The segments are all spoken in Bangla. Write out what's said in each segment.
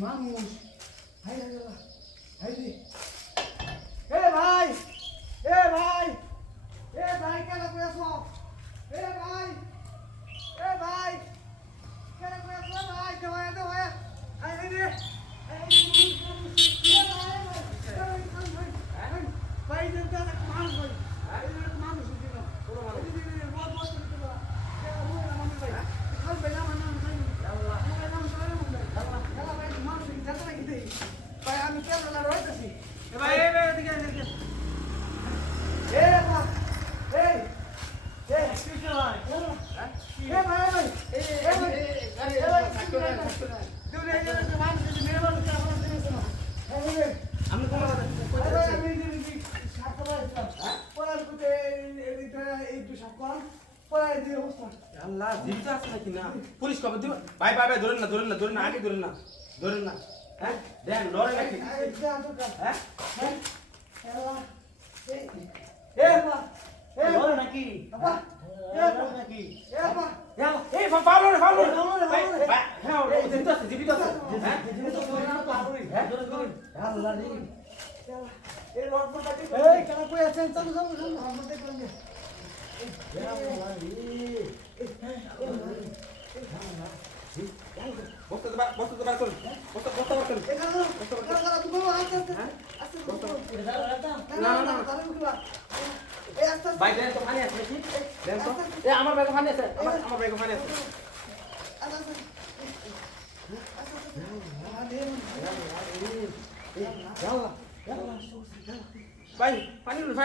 মানুষ ভাই ভাই এ ভাই এ ভাই এ ভাই কেন কইছো এ ভাই এ ভাই কেন কইছো ভাই দেওয়া দেওয়া আই রে ভাই দেন মানুষ ভাই মানুষ দিন পুরো মানুষ বহুত বহুত দিন মানুষ ভাই খাল বেলা মানুষ ভাই আল্লাহ আল্লাহ ভাই মানুষ জানতে নাকি দেই ভাই আমি কেন না রইতেছি এ ভাই এ ভাই এদিকে এদিকে এ ভাই এই এ কি ভাই এ ভাই ভাই এ ভাই এ ভাই দুলে এ মানুষ মেরে মানুষ আমরা দিয়েছ না এই আমি কোন কথা আমি দিদি সাথে বলছিলাম পড়ার কুতে এই তো সাকর পড়াই দিয়ে অবস্থা আল্লাহ জীবিত আছে নাকি না পুলিশ খবর দিও ভাই ভাই ভাই ধরেন না আগে ধরেন না হ্যাঁ দেন লড়ে নাকি হ্যাঁ হ্যাঁ আল্লাহ এ লড়ে নাকি বাবা লড়ে নাকি এ বাবা এই পাবলো হ্যাঁ জীবিত আছে হ্যাঁ জীবিত তো পাবই হ্যাঁ আল্লাহ রে এই রড পর কাটি এই কেন কই আছেন চলো আমরা দেখলাম যে বস্তা বার করুন বস্তা বার করুন ভাই দেন তো পানি আছে নাকি দেন তো এ আমার ব্যাগে পানি আছে আমার ব্যাগে পানি আছে ভাই পানি লুন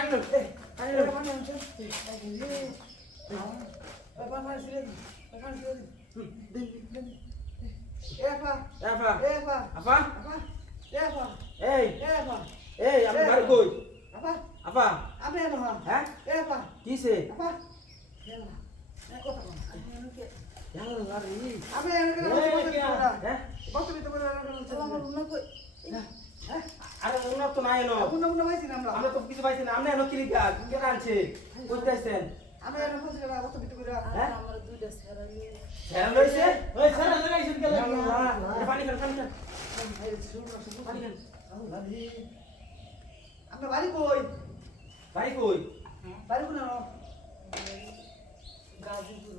আপা এই আমি বাড়ি কই আপা হ্যাঁ কিসে আরে উন্নত তো নাই এনো আমরা তো কিছু পাইছি না আমরা এনো কি লিখা কে আনছে কইতে আইছেন হ্যাঁ ছেড়া লইছে ওই ছেড়া লাগাইছেন কে লাগি পানি খান আমরা বাড়ি কই ভাই কই বাড়ি কোন গাজীপুর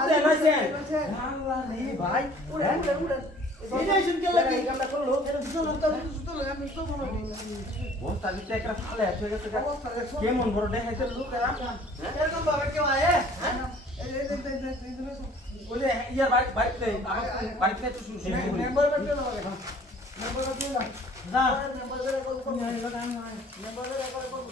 তে আইছেন আল্লাহ রে ভাই উড়েন সিনাইছেন কে লাগি আমরা করলো এটা সুতল আমি তো মনে বস্তা ভিতরে একটা ফালে আছে গেছে কেমন বড় দেখাইতে লোক এরা এরকম ভাবে কেউ আয়ে এই ওই যে ইয়ার বাড়িতে তো শুনছি মেম্বার বেটে লাগে মেম্বার বেটে না না মেম্বার বেটে কল করব মেম্বার বেটে কল করব